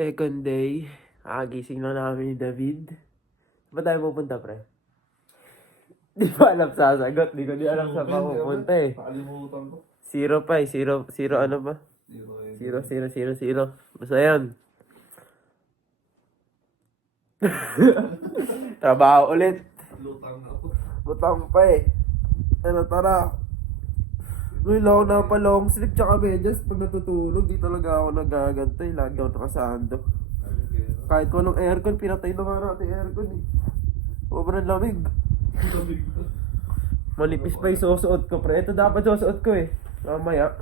Second day, kagising lang namin ni David. Ba't tayo pupunta, pre? Di pa alam sasagot, di ko alam sa pupunta eh. Nakalimutan ko. Zero pa eh, zero ano ba? Zero. Basta yan. Trabaho ulit. Lutang ako. Butang pa eh. Ano, tara. Uy, lang na pa long sleeve tsaka medyas pag natutulog. Di talaga ako nagaganto eh. Lagi ako nakasando. Kahit ko ng aircon, pinatay na nga natin aircon eh. Sobrang lamig. Manipis pa yung susuot ko, pre. Ito dapat susuot ko eh. Mamaya.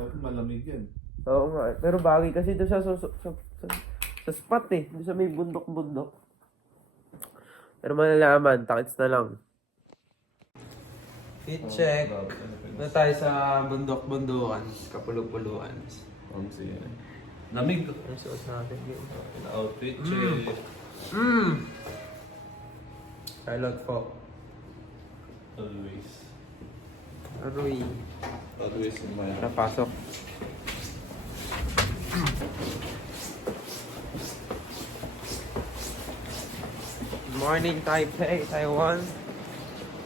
Dapat malamig yan. Oo nga eh. Pero bagay kasi doon sa spot eh. Doon sa may bundok-bundok. Pero malalaman, takits na lang. Fit check. Na tayo sa bundok-bundukan. Kapulog-puluan. Lamig. Ang suot natin. Outfit check. Pilot po. Always. Aroy. Always in my Tara, pasok. Good morning, Taipei, Taiwan.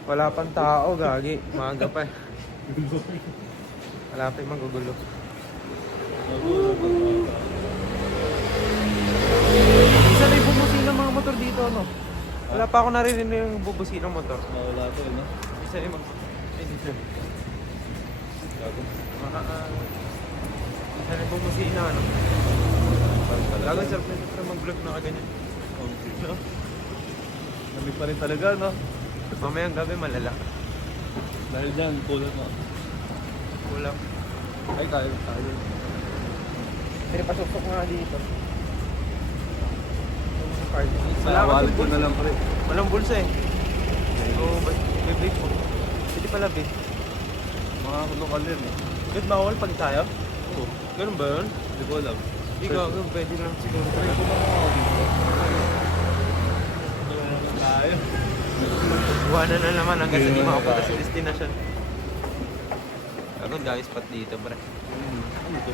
Wala pang tao, gagi. Maaga pa eh. Wala pa yung magugulo. Isa na yung bumusin ng mga motor dito, no? Wala pa ako narinig yung bubusin ng motor. Wala to, no? Isa yung ay, dito. Isa na yung bumusin na, ano? Gago, sarap na mag-vlog na kaganyan. No? Lamig pa rin talaga, no? Mamayang gabi malala. Dahil dyan, kulat na. Kulang. Ay, tayo. Pero pasok nga dito. Sa wallet ko na lang, pre. Walang bulsa eh. Oo, may vape po. Hindi pala vape. Mga lokal yan, eh. Good bawal pag tayo? Oo. Ganun ba yun? Hindi ko alam. Hindi ka, pwede lang siguro. Pre, kumain ako dito. Tayo. Buwanan na naman hanggang sa di makapunta sa destination. Ako guys, spot dito, pre. Dito.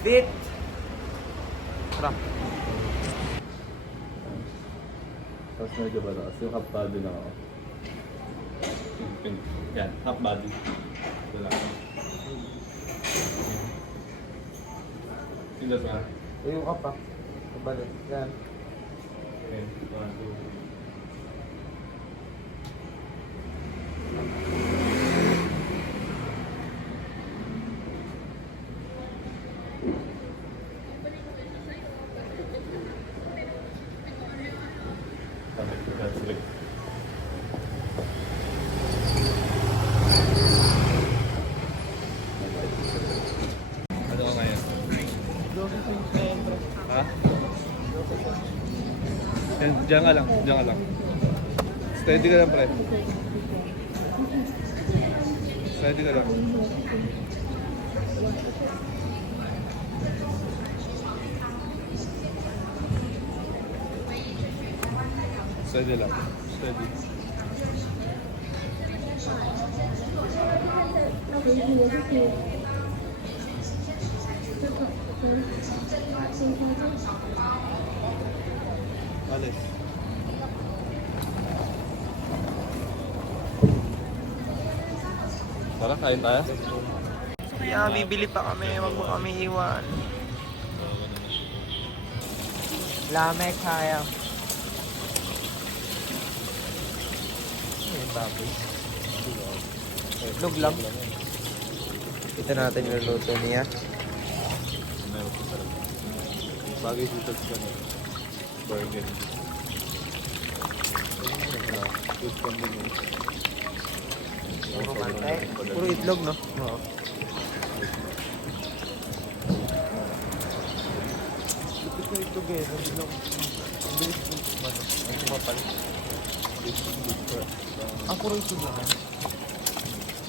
Fit! Tara. Tapos medyo ba taas? Yung half body lang ako. Yan, half body. Wala. Silas nga. Uyong ka pa. Kabalik. Yan. Okay, 1, 2. Ano ka ngayon? Ha? Diyan ka lang. Steady ka lang, pre. Steady ka lang. Steady lang. Steady. Alis. Tara, kain tayo. Kaya bibili pa kami, wag mo kami iwan. Lamek kaya. Ayan, baboy. Itlog lang. Kita natin yung luto niya. Meron ko sarap. Bagay dito sa kanya. Burger. Good combination. Puro itlog, no? Oo. Lupit na itlog eh. Ang bilis kong ano. Ang sumapal. Puro itlog lang.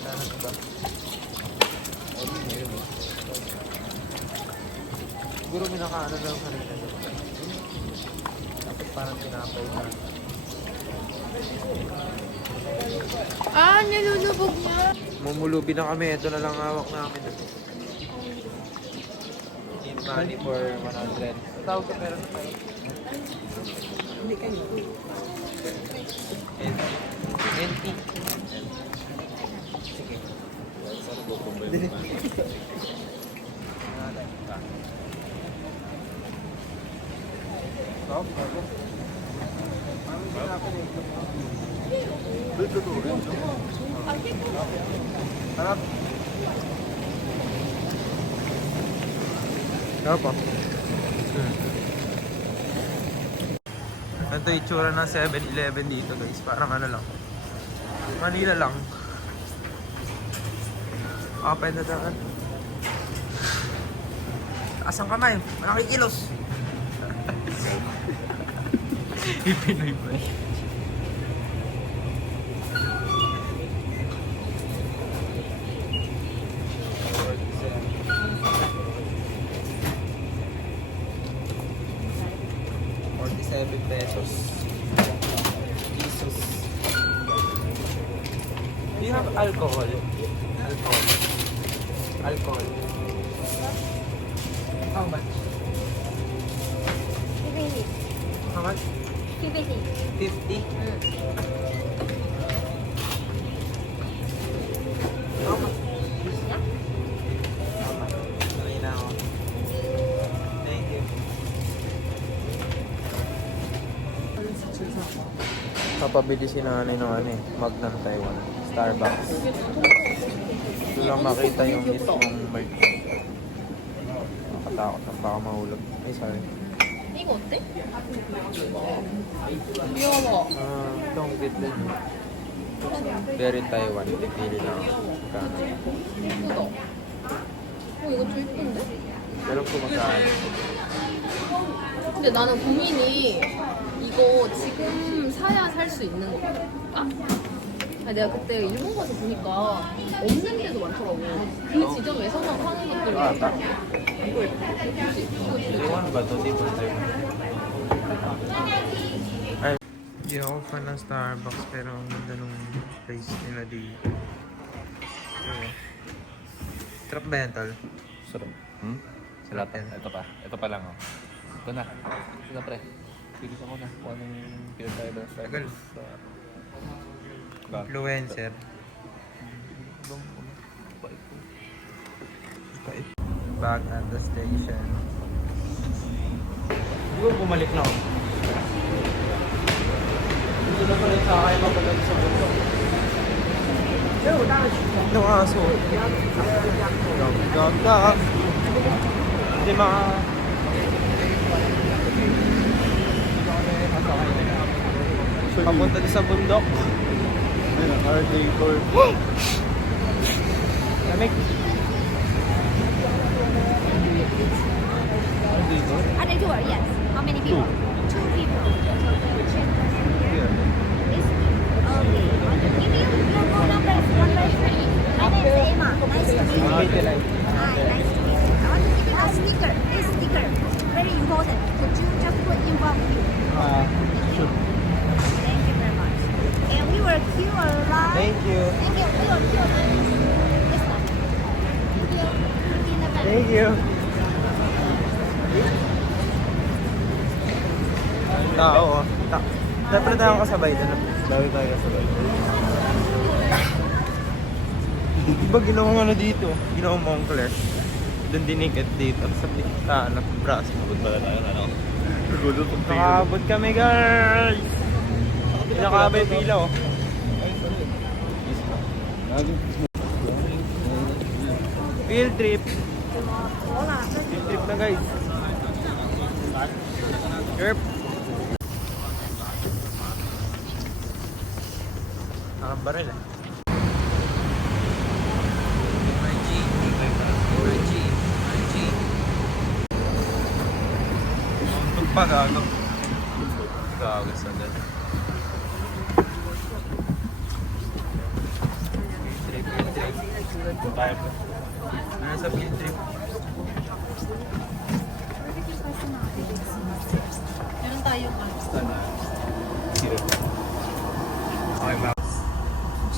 Wala na ba? Siguro minakaano lang kanina. Tapos parang tinapay na. Ah, nalulubog na. Mulubi na kami. Ito na lang hawak namin. Need money for 100. Tawag ka meron pa yun. Hindi kayo. NT. Sige. Harap. Apa? Ito yung itsura ng 7-Eleven dito guys. Parang ano lang. Manila lang. Open na daan. Taas ang kamay. Malaki kilos. Ipinoy ba? $47. Jesus. Do you have alcohol? Alcohol. How much? 50. How much? 50. 50? How much? Yeah? How much? Okay na ako. Thank you. Kapabili si nanay ng ano eh, mug ng Taiwan. Starbucks. Ito lang makita yung mismong merch. Nakatakot na baka mahulog. Ay, sorry. 이거 어때? 귀여워. Itong bit din. Very Taiwan. Pili lang. Kano. 예쁘다. 이것도 예쁜데? Pero kung magkano. 근데 나는 고민이 이거 지금 사야 살 수 있는 건가? 아니, 내가 그때 일본 가서 보니까 없는 데도 많더라고. 그 지점에서만 파는 것들이 Ah, ta. 이거 예쁘다. Taiwan ba ito? Di ba Taiwan? Ay. Hindi ako fan ng Starbucks pero ang ganda nung place nila dito. Trap ba yan, tol? Sarap. Sarap yan. Ito pa lang oh. Ito na. Ito na pre. Pilisan ko na kung anong pinatay ba sa Tagal. Ba? Influencer. Back at the station. Siguro bumalik na ako. Dito na pala sa akin mapagal sa mundo. No aso. Gag. Hindi papunta din sa bundok. Hardcore. Lamig. Are they tour? Yes. How many people? Two people. Is okay. Give you your phone number. One by three. My name is Emma. Nice to meet you. Hi, nice to meet you. I want to give you a sticker. This sticker very important. Could you just put in one view? Sure. Thank you very much. And we will queue a lot. Thank you. Thank you. Queue. This one. Queue. In the back. Thank you. Tao, oh. Dapat tayo kasabay doon. Dami tayo kasabay. Diba ginawang ano dito? Ginawang Moncler. Doon dinikat dito sa braso. Abot ba na tayo? Ano? Gulo kong tingin. Nakaabot kami guys! Pinakabay pila oh. Field trip. Field trip na guys. Yerp. Nakabaril eh. Pa gago. Gago sa dal. Field trip. Tayo po. Ano sa field trip? Meron tayong Okay, Max.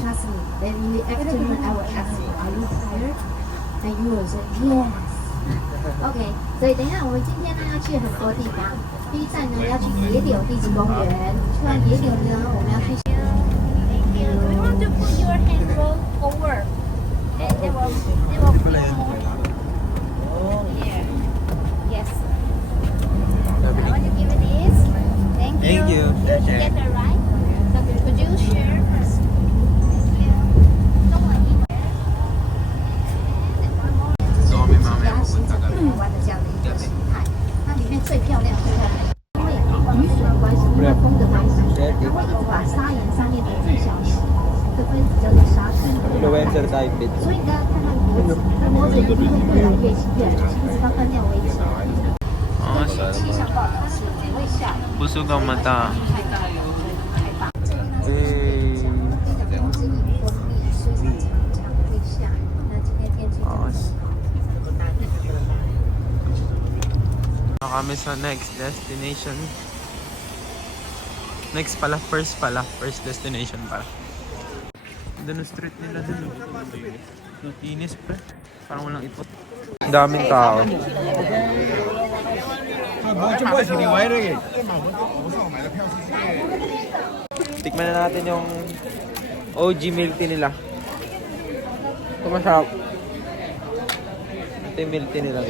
trust me. Then in the afternoon, I will ask you, are you tired? And you will say yes. OK，所以等一下，我们今天呢要去很多地方。第一站呢要去野柳地质公园，去完野柳呢，我们要去。We want to put your hand roll forward, and they will feel more. Here. Yes. I want to give it this. Thank you. Thank you. You together, right? So could you share first? Thank you. 中文一点。鸭形成台湾的这样的一个形态，那里面最漂亮的因为雨水的关系，因为风的关系，它会一直把砂岩上面的最小石这边比较的沙土， Influencer type bit. 所以呢，它的磨子一定会越来越轻，越来越轻，一直到干掉为止。气象报它是不会下雨。 Busog ang mata. 这个风是一封闭，所以常常会下雨。那今天天气就 Kami sa next destination. Next pala, first destination pala. Doon ang street nila dun. Linis pa. Parang walang ipot. Daming tao. Tikman na natin yung OG milk tea nila. Ito masarap. Ito yung milk tea nila.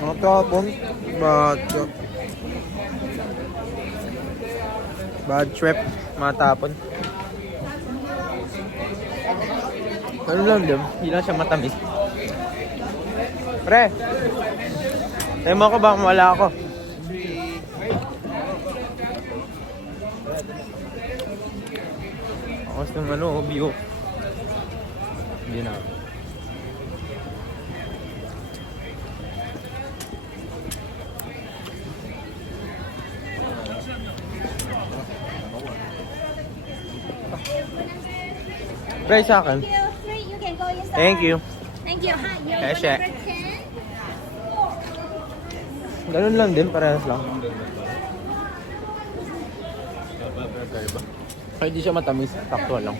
Matapon. Bad trip. Matapon. Ano lang din? Hindi lang siya matamis. Pre! Tayo mo ako ba kung wala ako? Ako sa ano, view. Hindi na. Pre, sa akin. Thank you. Three, you can go inside. Thank you. Thank you. Hi, you're Eshe. number 10. Ganun lang din, parehas lang. Kaya di siya matamis, taktual lang.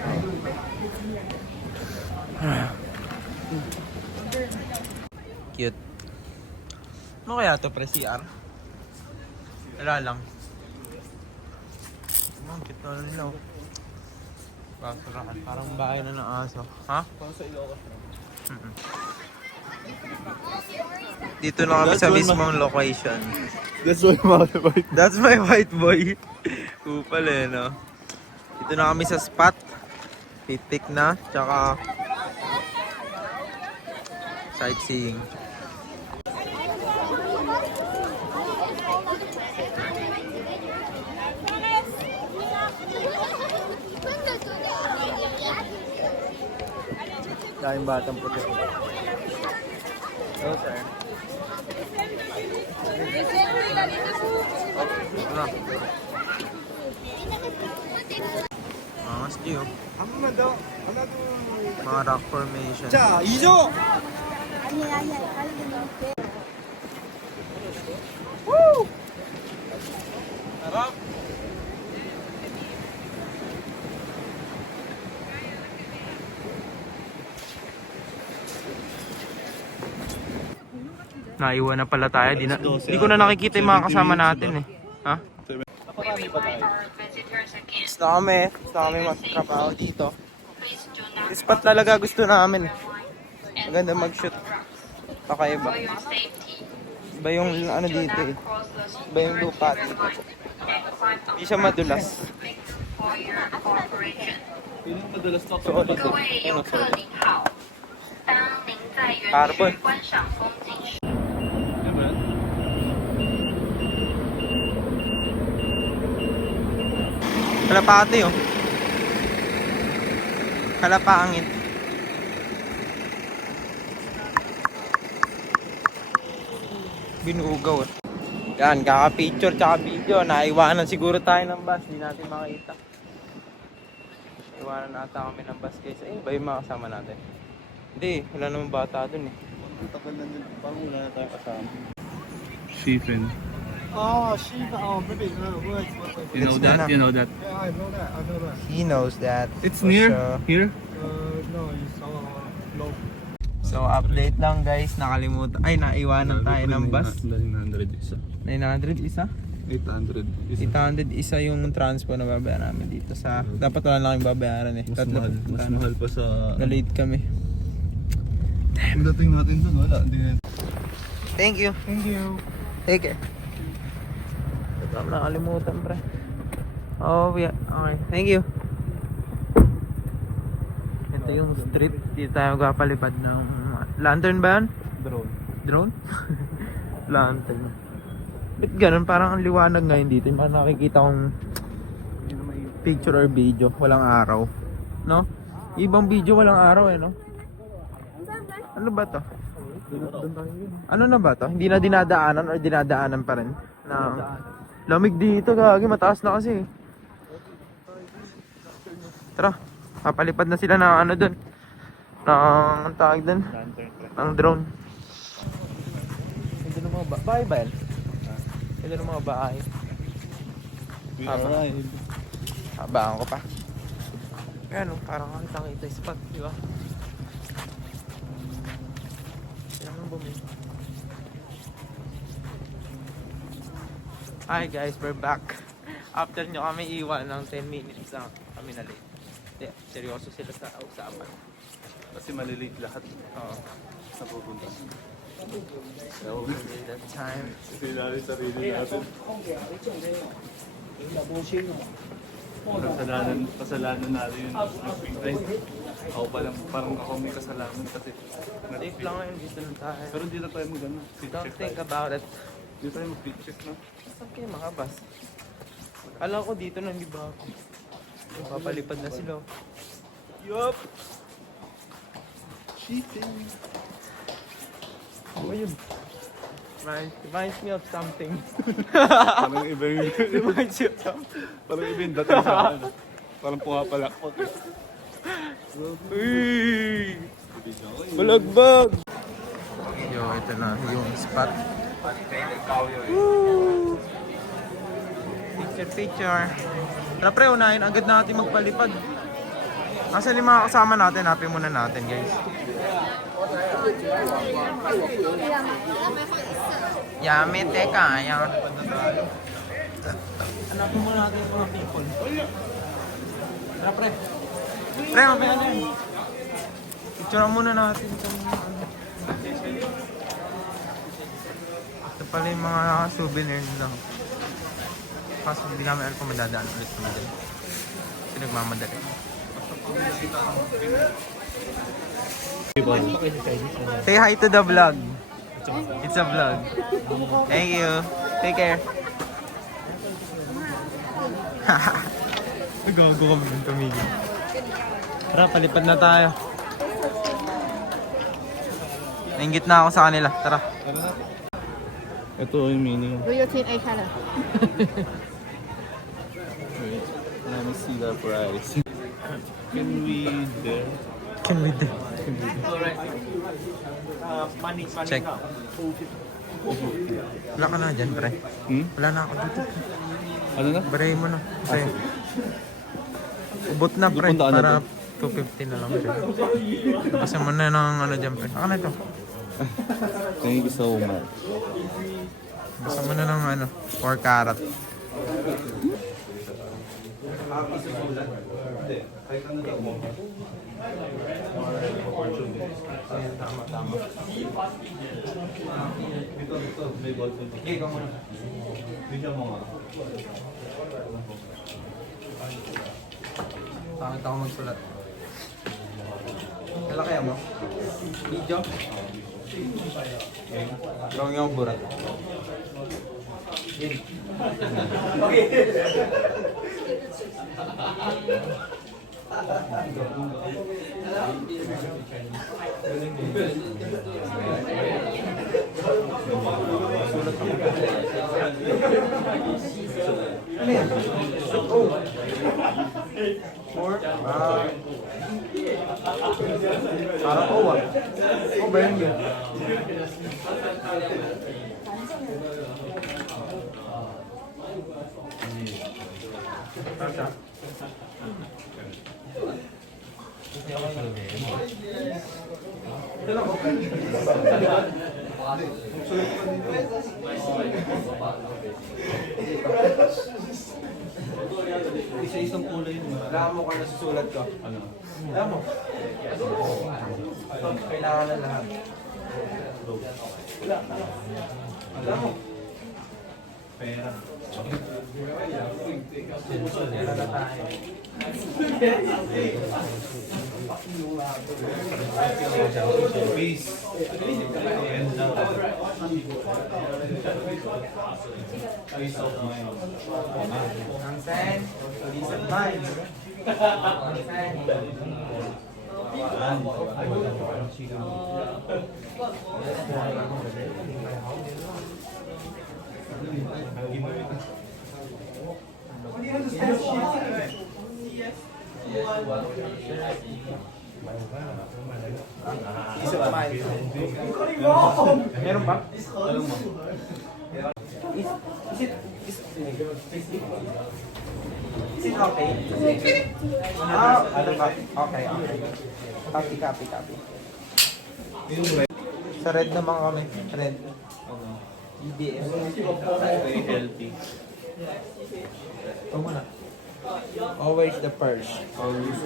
Cute. Ano kaya to, pre? CR? Wala lang. Ang cute na nila. Oh. Basurahan. Parang bahay na ng aso. Ha? Parang sa Ilocos. Dito na kami sa mismong location. That's why mga That's my white boy. Kupal eh, no? Dito na kami sa spot. Pitik na, tsaka sightseeing. Daming batang puti. Oh, sir. Ito na. Mas Gio. Mga rock formation. 자, 2조! Naiwan na pala tayo. Di ko na nakikita yung mga kasama natin eh. Ha? Gusto kami magtrabaho dito. This spot talaga gusto namin. Maganda mag-shoot. Pakaiba. Iba yung ano dito eh. Iba yung lupa dito. Hindi siya madulas. Solid eh. Ano solid? Carbon. Kalapate oh. Kalapangit. Binugaw eh. Yan, kaka-picture tsaka video. Naiwanan siguro tayo ng bus. Hindi natin makita. Iwanan nata kami ng bus guys. Eh, ba yung mga kasama natin? Hindi, wala namang bata dun eh. Tagal na din. Parang wala na tayo kasama. Shipping. Oh, Shiva. Oh, maybe words. You know It's that? gonna- You know that? Yeah, I know that. I know that. He knows that. It's for near sure. here. No, it's low. So update lang guys, nakalimutan. Ay, naiwanan tayo ng bus. 900 isa. 900 isa? 800 isa. 800 isa yung transpo na babayaran namin dito sa... Dapat wala lang yung babayaran eh. Mas mahal pa sa... Na-late kami. Pagdating natin dun, wala. Hindi na. Thank you. Thank you. Take care. Ito ako nakalimutan pre. Oh, yeah. Okay. Thank you. Ito yung street. Dito tayo magpapalipad ng... Lantern ba yan? Drone. Drone? Lantern. Ba't ganun? Parang ang liwanag ngayon dito. Yung mga nakikita kong picture or video. Walang araw. No? Ibang video walang araw eh, no? Ano ba to? Ano na ba to? Hindi na dinadaanan or dinadaanan pa rin? Lamig dito, gagi. Mataas na kasi. Tara. Papalipad na sila ng ano dun. Ang tawag dun. Ang drone. Ito ng mga bahay ba yan? Ito ng mga bahay. Habaan ko pa. Ayan, parang nakita yung spot, di ba? Yan ang bumili. Hi guys, we're back. After nyo kami iwan ng 10 minutes na kami na late. Yeah, seryoso sila sa usapan. Kasi malilate lahat. Oo. Sa pupunta. So, that time. Kasi natin sarili natin. Kasalanan natin yung nag-big ako pa lang, parang ako may kasalanan kasi Safe lang ngayon, dito lang tayo. pero hindi na tayo mag-ano. Don't think about it. Hindi tayo mag-check na. Okay, mga bus. Alam ko dito na, di ba ako? Papalipad na sila. Yup! Cheating! Ano yun? Reminds me of something. Parang iba yung, Reminds you of something. parang iba yung dating sa ano. Parang pumapalakpak. Uy! Balagbag! Yo, ito na yung spot. Woo! Picture. Tara pre, unahin agad natin magpalipad. Asan yung mga kasama natin? Hanapin muna natin guys. Yami, teka. Hanapin muna natin yung mga people. Tara pre. Pre, mamaya na yun. Picture muna natin itong ano. Ito pala yung mga souvenir lang. Kaso hindi namin alam kung madadaan ulit kami dyan. Kasi nagmamadali. Say hi to the vlog. It's a vlog. Thank you. Take care. Gago kami ng tumigil. Tara, palipad na tayo. Nainggit na ako sa kanila. Tara. Ito yung meaning. Guillotine ay kala. Wait, let me see the price. Can we there? Can we do? Check. Wala ka na dyan, pre. Wala na ako dito. Ano na? Baray mo na. Pre. Ubot na, pre. Punta ka na Para 250 na lang dyan. Kasi mo na ng ano dyan, pre. Saka na ito. Thank you so much. Basta mo na ng ano, 4 karat. Pangit ako magsulat. Kala kaya mo? Video? Gawin nga burat. Ano yan? Oh! 4? Parang O ah. O ba yun yun? Isa-isang kulay yun. Alam mo kung nasusulat ko. Ano? Alam mo? Kailangan na lahat. Alam mo? Pera. Pera na tayo. Peace. Peace of mind. Ang sen, peace of mind. Ang sen. Peace of mind. Meron pa? Talong mo. Is it okay? Ano ba? Okay, okay. Copy. Sa red naman kami. Red. EBS. Very healthy. Ito muna. Always the first. Always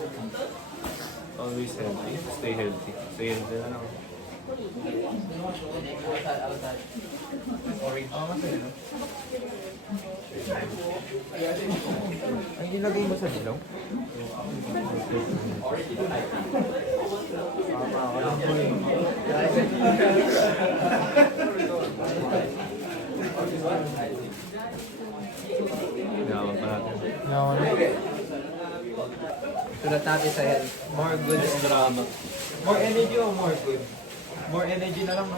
healthy. Stay healthy. Stay healthy na lang. Ang nilagay mo sa dilaw? Gawag pa natin. Sulat natin sa health. More good and drama. More energy or more good? More energy na lang, no?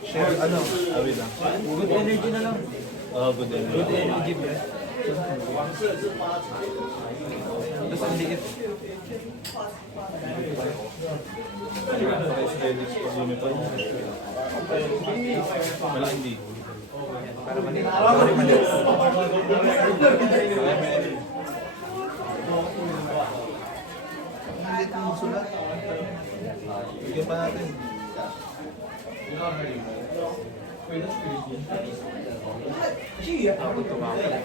Share, ano? Awit lang. Good energy na lang. Good energy. Good energy, bro. Tapos ang liit. Aesthetics pag uniform. Wala hindi. Para maliit. Para maliit. Ang liit ng sulat. Bigyan pa natin. Ako tumawag.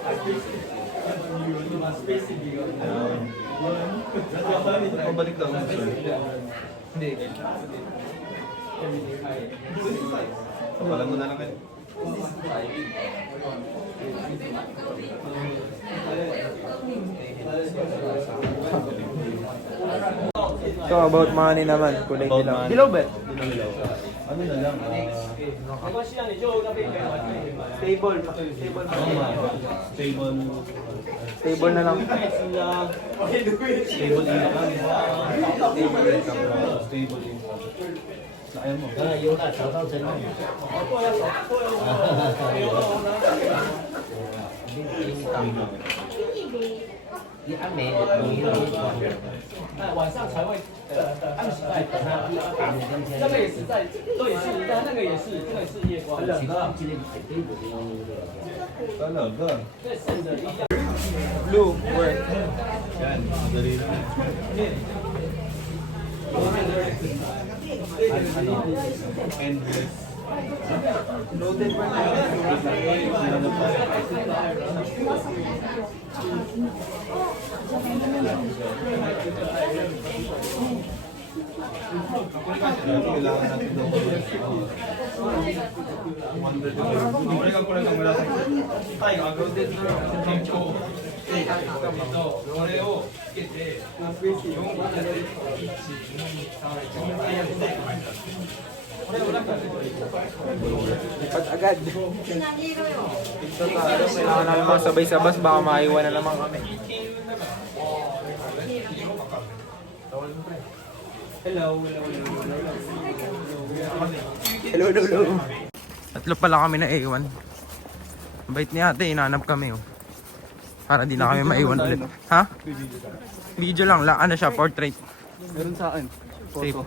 Pabalik lang. Hindi. Kapalan mo na lang kayo. So about money naman, kulay About dilaw. money. Dilaw ba? Dilaw. Ano na lang? Stable. Stable. Stable. Stable na lang. Stable income. Stable income. Stable income. Kaya mo. Talaga. Blue, where? Yan, madali lang. Ano? Endless. Loaded pa na. Ano pa? Kailangan natin daw. Lipat agad. Kailangan namin mga sabay-sabas, baka maiwan na naman kami. Hello. Tatlo pala kami na iwan. Bait ni ate, inanap kami oh. Para di na kami maiwan ulit. Ha? Video lang, ano siya, portrait. Meron saan? Safe.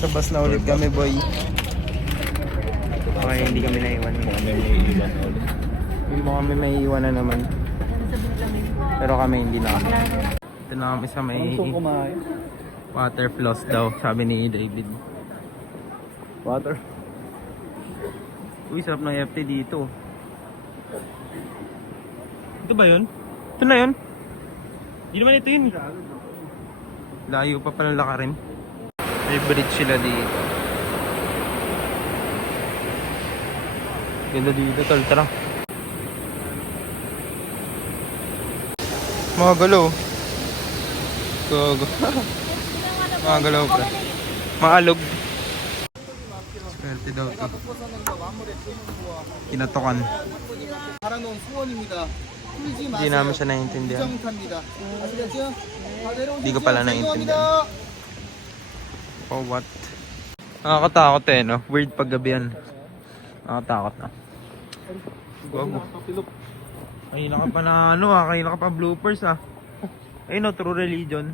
Sa bus na ulit kami, boy. Okay, hindi kami naiwan. Kung may iwan ulit. Yung mga may iwan na naman. Pero kami hindi na kami. Ito na kami sa may water floss daw, sabi ni David. Water. Uy, sarap ng FT dito. Ito ba yun? Ito na yun? Hindi naman ito yun. Layo pa pala lakarin. May bridge sila dito. Ganda dito, tol. Tara. Mga galaw. Gogo. Mga galaw, pre. Maalog. Swerte daw ito. Kinatokan. 바라놓은 소원입니다. 풀지 Hindi 마세요. namin siya naiintindihan. 부정탑니다. 아시겠죠? 바다로 Hindi ko pala naiintindihan. 생각합니다. Oh, what? Nakakatakot eh, no? Weird paggabi yan. Nakakatakot na. Gogo. Kanina ka pa na ano ah, kanina ka pa bloopers ah. Ayun no, True Religion.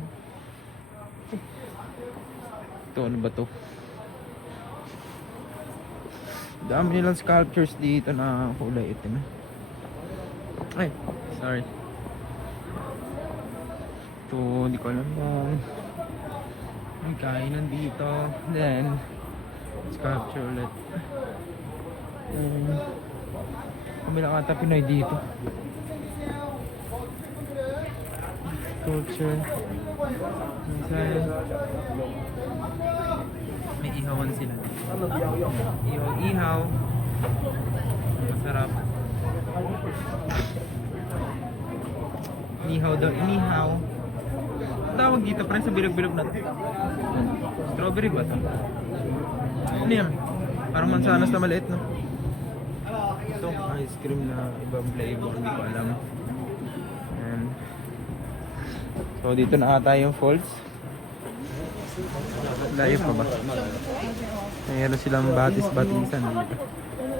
Ito, ano ba to? Dami nilang sculptures dito na kulay itim. Ay, sorry. Ito, hindi ko alam kung may kainan dito. Then, sculpture ulit. Kamila kata Pinoy dito. Sculpture. Minsan, may ihawan sila. Ihaw. Masarap. Inihaw daw, inihaw. Ang tawag dito, friends, sa bilog-bilog na to. Strawberry ba ito? Ano yan? Parang mansanas na maliit, no? Ito, ice cream na ibang flavor, hindi ko alam. And, so, dito na ata yung falls. Layo pa ba? Mayroon silang batis-batisan dito.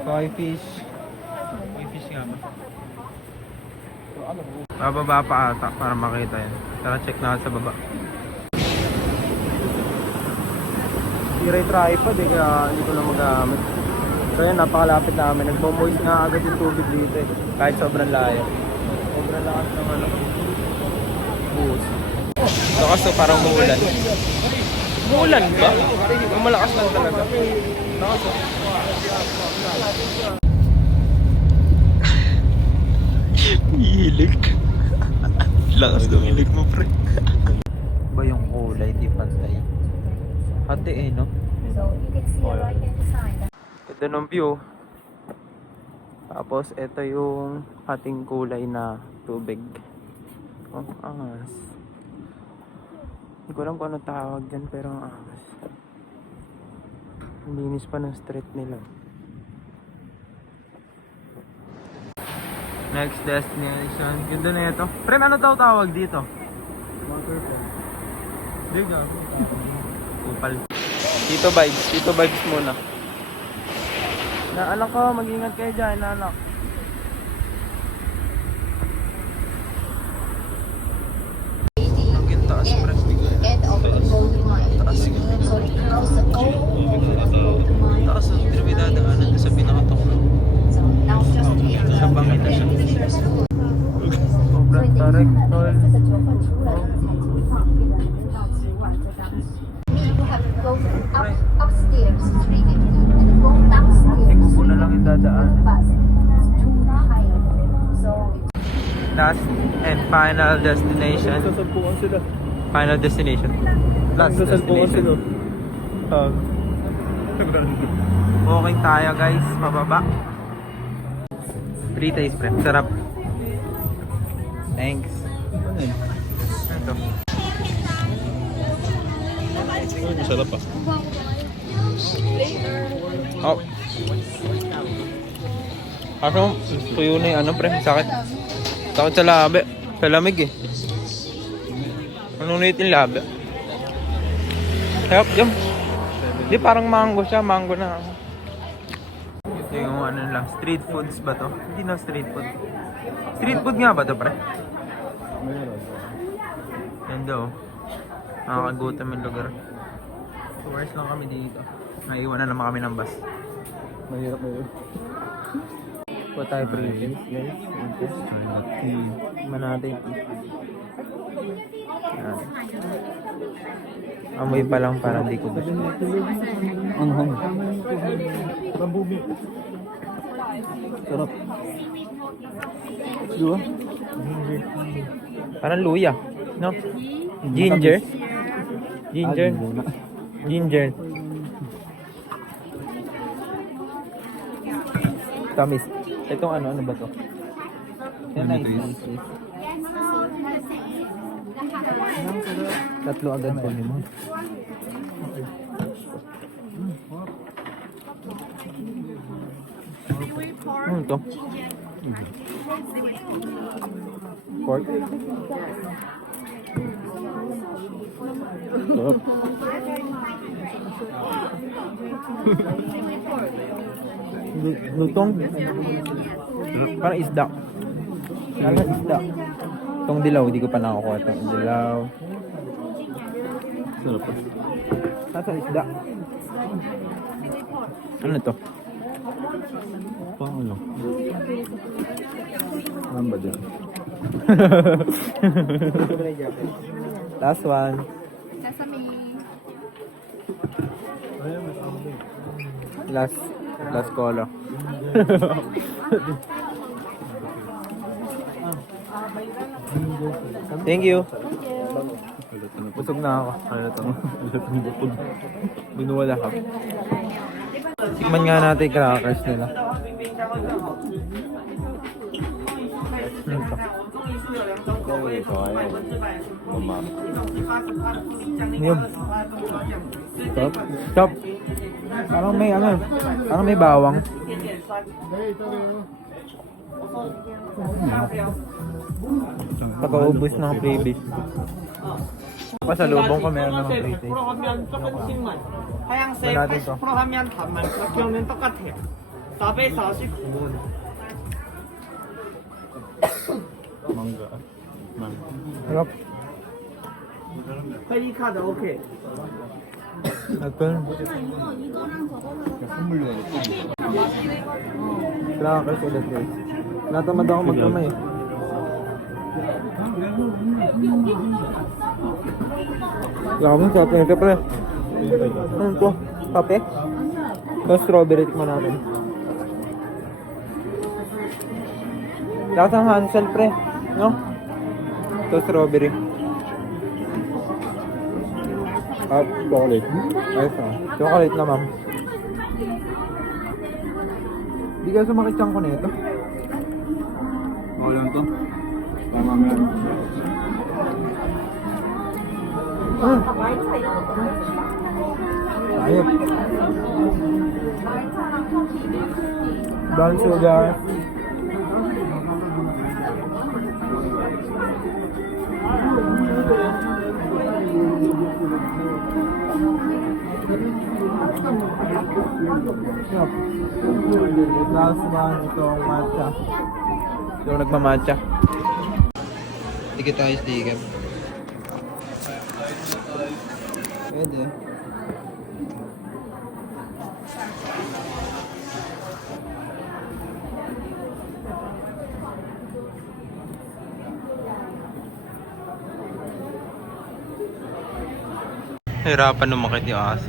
Koi fish. Koi fish nga ba? Bababa pa ata para makita yan. Tara, check na sa baba. Tira yung tripod eh, kaya hindi ko na magamit. So yan, napakalapit namin. Nagpo-moist nga agad yung tubig dito eh. Kahit sobrang layo. Sobrang lakas ng ano. Buhos. Lakas to, parang umuulan. Umuulan ba? Yung malakas lang talaga. Lakas to. Hilig. Lakas ng hilig mo, pre. Ba yung kulay, di pantay. Ate eh, no? So you can see a right hand side. Ito ng view. Tapos, ito yung ating kulay na tubig. Oh, angas. Hindi ko alam kung ano tawag dyan, pero ang angas. Ang linis pa ng street nila. Next destination. Yun doon na ito. Friend, ano daw tawag dito? Waterfall. Dig ah. Kupal. Dito vibes muna. Naanak ko, mag-ingat kayo dyan, naanak. Ang taas, friend. End of the golden line. Taas. So it goes all over the golden line. Taas, hindi na may dadaanan sa pinakatok. So now just here. Sa bangin na siya. So Sobrang tarik, tol. You have to go upstairs, 350, and go downstairs. Ikupo na lang yung dadaan. Bus, too high. So Last and final destination. Sasampuan sila. Final destination. Last Sasampuan sila. destination. Walking tayo guys, pababa. Free taste, friend. Sarap. Thanks. Ito. Masarap pa. Oh. Kaso, tuyo na yung ano, pre. Sakit. Sakit sa labi. Sa lamig eh. Manunit yung labi. Help, yun. Di parang mango siya. Mango na. Ito yung ano lang. Street foods ba to? Hindi na street food. Street food nga ba to, pre? Yan daw. Nakakagutom yung lugar. Tours lang kami dito. Naiiwan na naman kami ng bus. Mahirap na yun. Po tayo pre-drinks, guys. Manatay tea. Yan. Amoy pa lang para di ko gusto. Anghang. Rambubi. Sarap. Diba? Parang luya, no? Ginger. Ginger. Ginger. Tamis. Itong ano ba to? Nice. Tatlo agad po ni mo. Ano to? Pork. Sarap. Lutong. Parang isda. Parang isda. Itong dilaw, hindi ko pa nakakuha itong dilaw. Sarap. Nasa isda. Ano to? Pang ano? Ano ba dyan? Last one. Last cola. Thank you. Busog na ako. Binuwala ka. Tikman nga natin yung crackers nila. Yun. Stop. Stop. Parang may ano, parang may bawang. Pagkaubos ng playlist. Pasalubong ko meron ng playlist. Ito natin to. Mangga. Harap. Nagpun. Crackers ulit guys. Natamad ako magkamay. Yaman sa atin. Ito pala. Ano to? Kape? Ito strawberry. Tikman natin. Lasang Hansel pre. No? Ito strawberry. Chocolate. Ayos na. Chocolate na ma'am. Hindi ka sumakit siyang ko na ito. Okay lang to. Tama mo yan. Ayop. Brown sugar. Yup. Last one, itong matcha. Ito nagmamatcha. Tikit tayo sticker. Pwede. Hirapan umakit yung aso.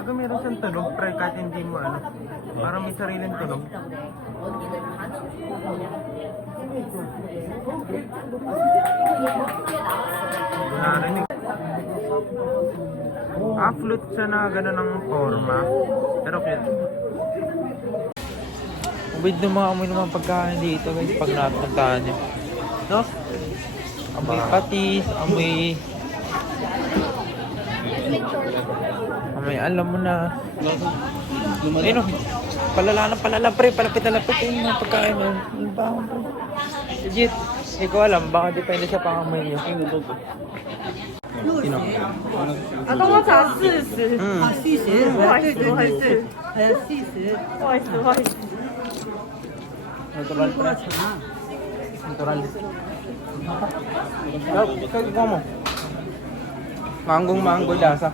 Ako meron siyang tunog, pre, kahit hindi mo ano. Parang may sariling tunog. Narinig. Flute siya na gano'n ng forma. Pero cute. Ubid ng mga amoy ng mga pagkain dito guys pag napuntahan nyo. No? Amoy patis, amoy alam mo na. Ayun o. Palala pre, palapit na lapit yung mga pagkain mo. Yung baon pre. Legit. Hindi ko alam, baka depende sa pangamoy nyo. Sino? 啊，冬瓜茶40。40，不好意思，不好意思，还有40，不好意思，不好意思。 Natural pre. Natural. Kaya mo. Manggong-mango lasa.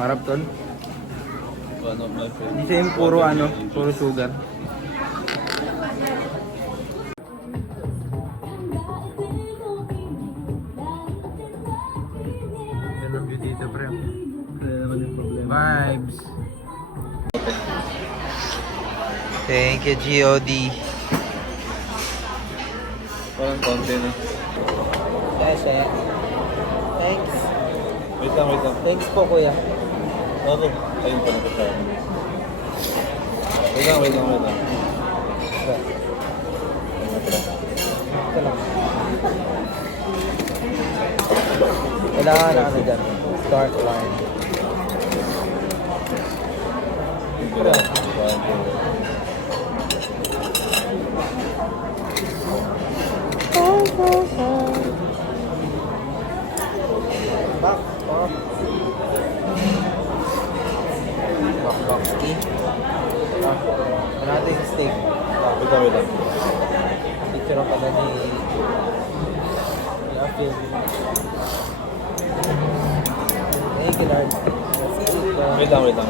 Harap tol. One of my friends. Hindi same puro sugar. Yan ang view dito, pre. Kaya naman yung problema. Vibes. Thank you, GOD. Parang konti na. Yes, eh. Thanks. Wait lang. Thanks po, kuya. Ako. Ayun pa na ko tayo. Wait lang. Ito lang. Kailangan na ano dyan. Start line. Back. Bakbakski. Ano natin yung steak? Wait lang. Picture ang pala ni Apil. Thank you, Lord. Wait lang. Wait lang.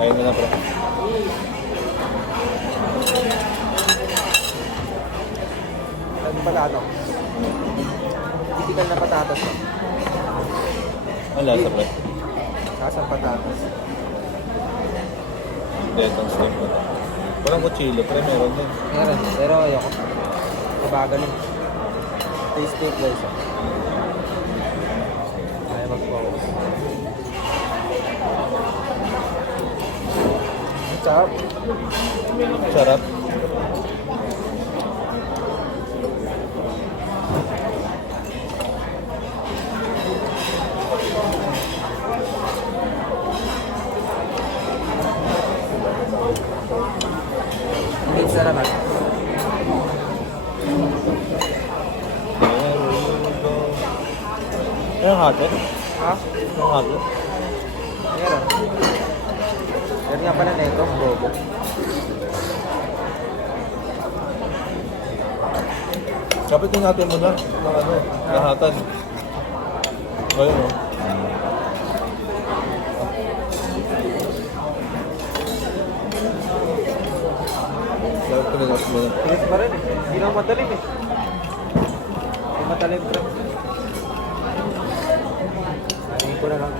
Kain mo na, pre. Ano pala ito? Typical na patatas. Ang lasa, pre. Kasang patatas. Hindi, itong steak na. Walang kutsilo, pre. Meron din. Meron, pero ayoko. Kabagal yun. Tasty guys. Ayaw mag-focus. Ang sarap. Sarap. Hindi sarap ah. Yung hati? Ha? Yung hati? Meron. Meron nga pala na ito, bobo. Dapat yung natin mo na. Ng ano, lahatan. Ayun, no? Sarap ko na mo na. Tinis pa rin eh. Hindi naman matalim eh. Hindi matalim bro. Ayun ko na lang.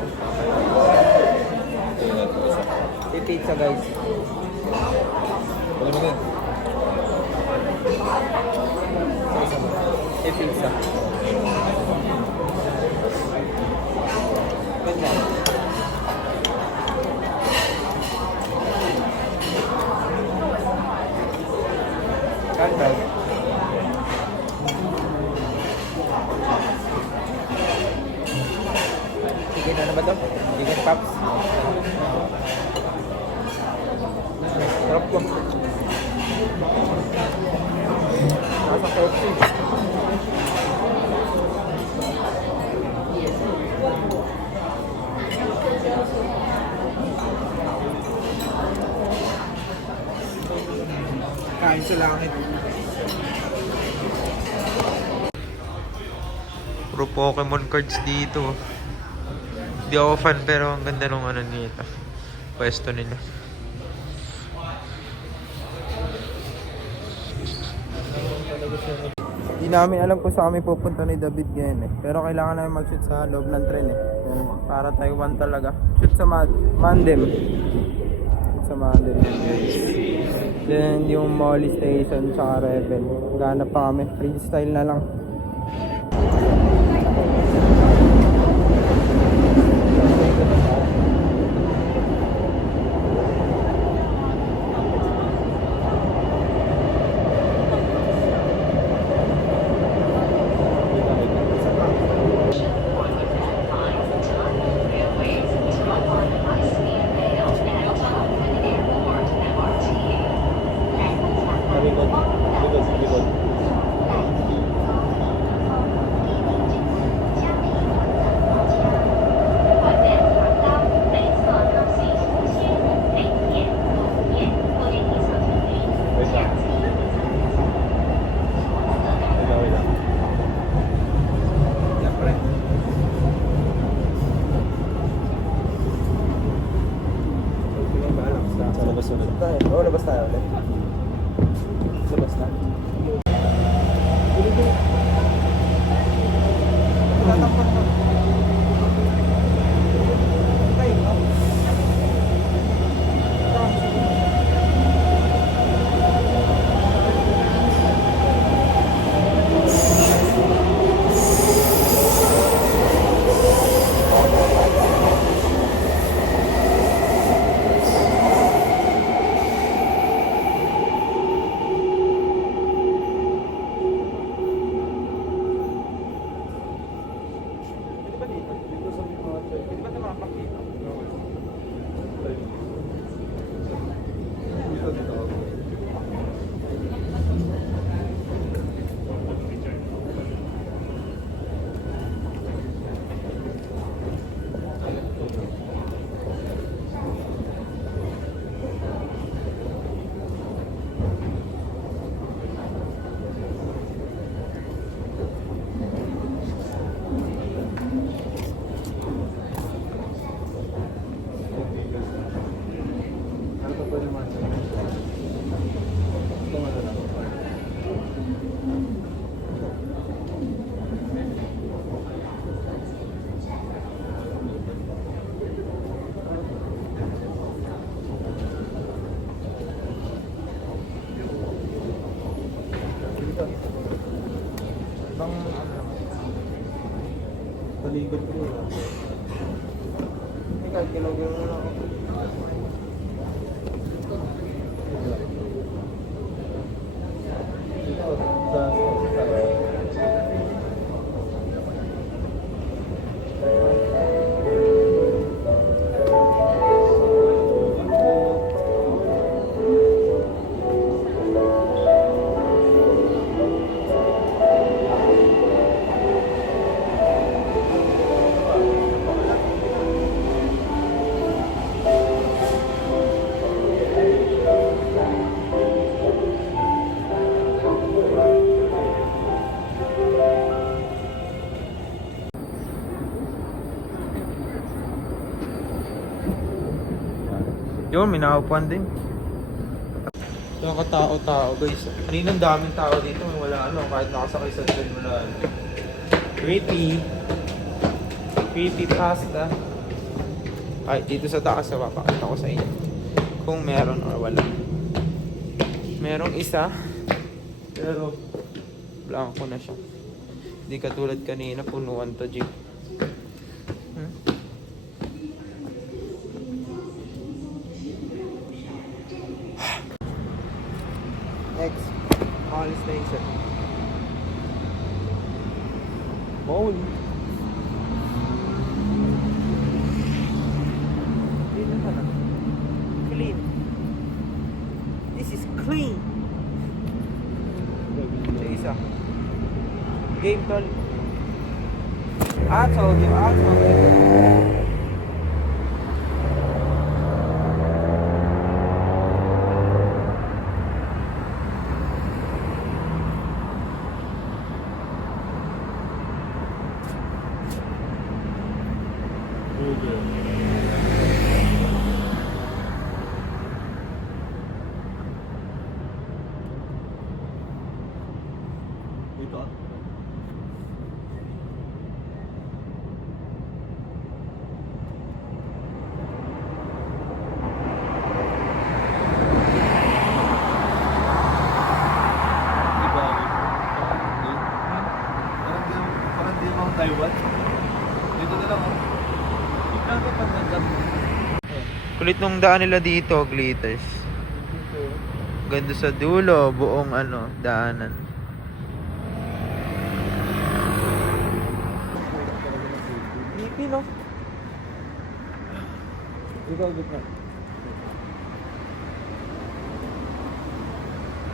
Tingnan natin isa. May pizza guys. Wala mo na. Isa mo. May pizza. Ganda. Ganda. Sige na ba ito? Chicken pops. Sarap ko. Nasa Pepsi. Kain sa langit. Puro Pokemon cards dito. Hindi ako fan pero ang ganda nung ano nito. Pwesto nila. Hindi namin alam kung saan kami pupunta ni David ngayon eh. Pero kailangan namin mag-shoot sa loob ng tren eh. Yan, para Taiwan talaga. Shoot sa Mandem. Shoot sa Mandem yan guys. Then yung Molly Station tsaka Rebel. Ganap pa kami. Freestyle na lang. Likod. Talikod ko. Ikaw, kilogin mo na ako. Yun, may nakaupuan din. Nakatao-tao guys. Kanina ang daming tao dito. Wala ano, kahit nakasakay sa train wala ano. Creepy. Creepy pasta. Ay, dito sa taas na papakita ko sa inyo. Kung meron or wala. Merong isa. Pero, blanco na siya. Hindi katulad kanina, punuan to jeep. Next, Mall Station. Mall. Dito ka na. Clean. This is clean. Sa isa. Game tol. Told you. Dito. Parang di mo Taiwan. Dito na lang. Ikaw ka pang nandang. Kulit nung daan nila dito, glitters. Ganda sa dulo, buong ano, daanan. Creepy, no? Ikaw gitna.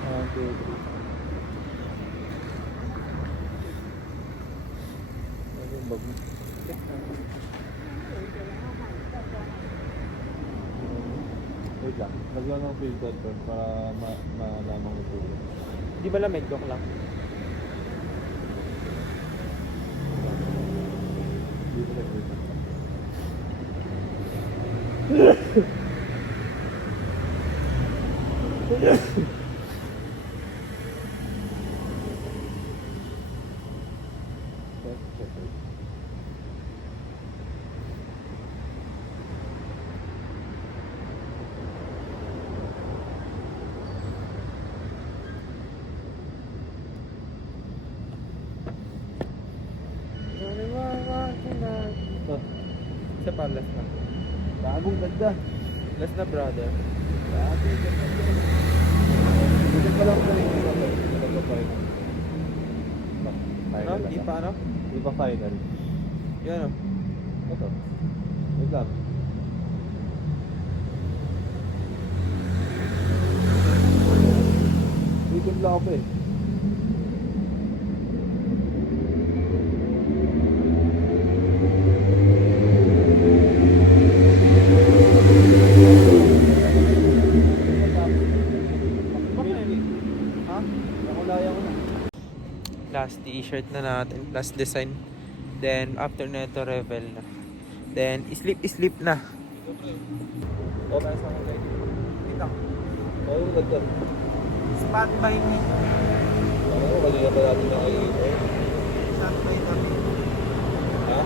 Okay. Ano yung bag mo? Wait lang. Lagyan ng filter to para malaman ko ito. Di ba lamig? Joke lang. Dito na dito. Isa pa, last na. Bagong ganda. Last na, brother. Bagong ganda. Dito pa lang tayo. Ito pa rin. Ano? Di pa ano? Di pa final. Yan o. Ito. Wait lang. Dito lang ako eh. Last t-shirt na natin, last design. Then after nito reveal na. Then sleep na. Okay, sa akin. Dito. Oh, ganda. Spot by me. Ano, kanina pa natin nakikita. Spot by me. Ha?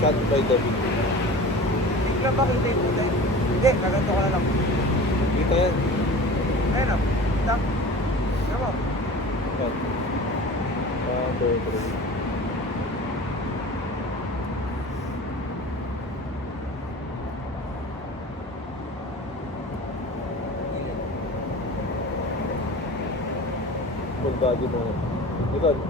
Shot by David. Hindi ka ba kita yung kulay? Hindi, kaganto ko na lang. Kita yan. Ayun o. Stop. Come on. Shot. Very. yung body mo. Likod.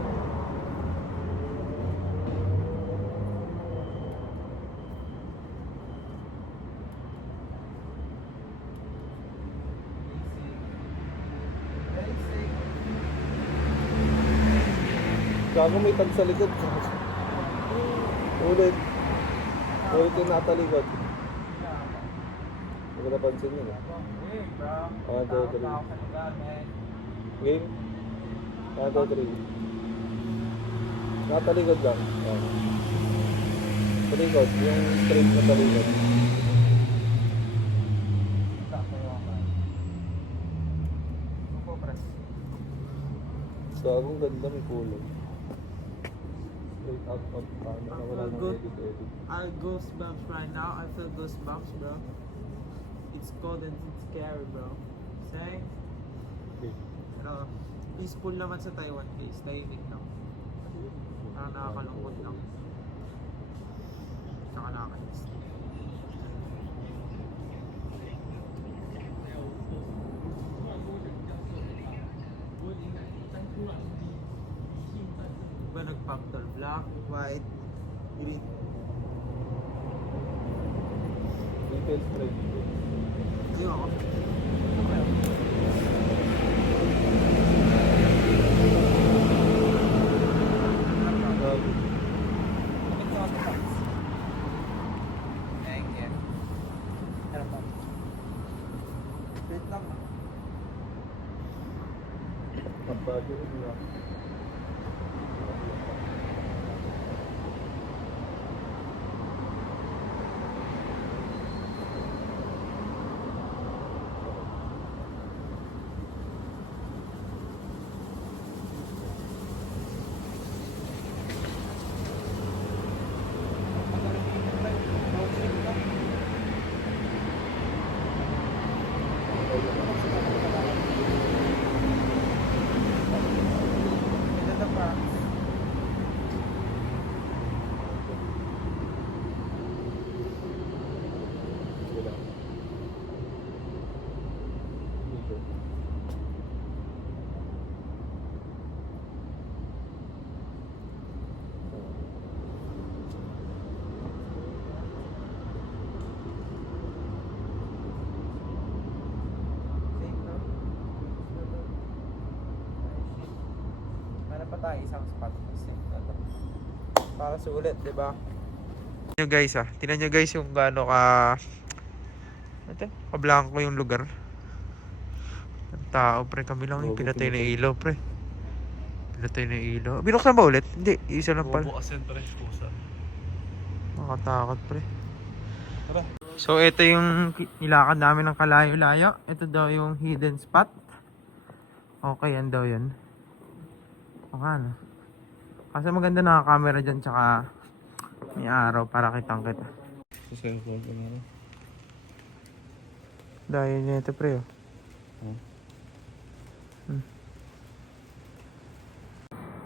Gago may tag sa likod. Ulit. Ulit yung natalikod. Hindi ko napansin yun eh. 1, 2, 3. Game? 1, 2, 3. Natalikod lang. Talikod. Yung straight na talikod. Gagong ganda may kulay. Straight out of paano na wala nang edit. I goosebumps right now. I feel goosebumps, bro. It's cold and it's scary, bro. Say? Okay. Pero, peaceful naman sa Taiwan, guys. Tahimik lang. Parang nakakalungkot lang. Tsaka nakakainis. Diba nag-factor? Black, white, green. Detail straight. Ayun ako. Gago. Thank you. Ano pa? Wait lang. Ang body rin lang. Pa tayo isang spot para sulit, di ba? Tingnan nyo guys tingnan nyo guys yung gaano kablanko yung lugar. Ang tao pre, kami lang yung pinatay na ilaw pre. Pinatay na ilaw. Binuksan ba ulit? Hindi, isa lang pala. Bubukas yan pre, pusa. Makatakot pre. So ito yung nilakad namin ng kalayo-layo. Ito daw yung hidden spot. Okay, yan daw yun. Okay, kasi maganda naka-camera dyan tsaka may araw para kitang kita. Dahil nito pre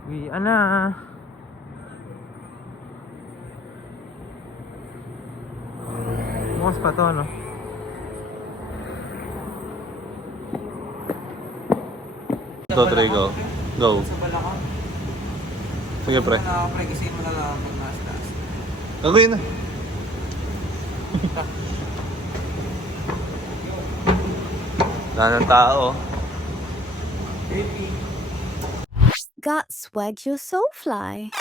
Uwi na. Bukas pa to no? Ito, Trey, go. Go. Sa Balakang. Sige, pre. Pre, kasi mo na lang pag mas-taas. Gagawin na. Wala ng tao. Got swag, you're so fly.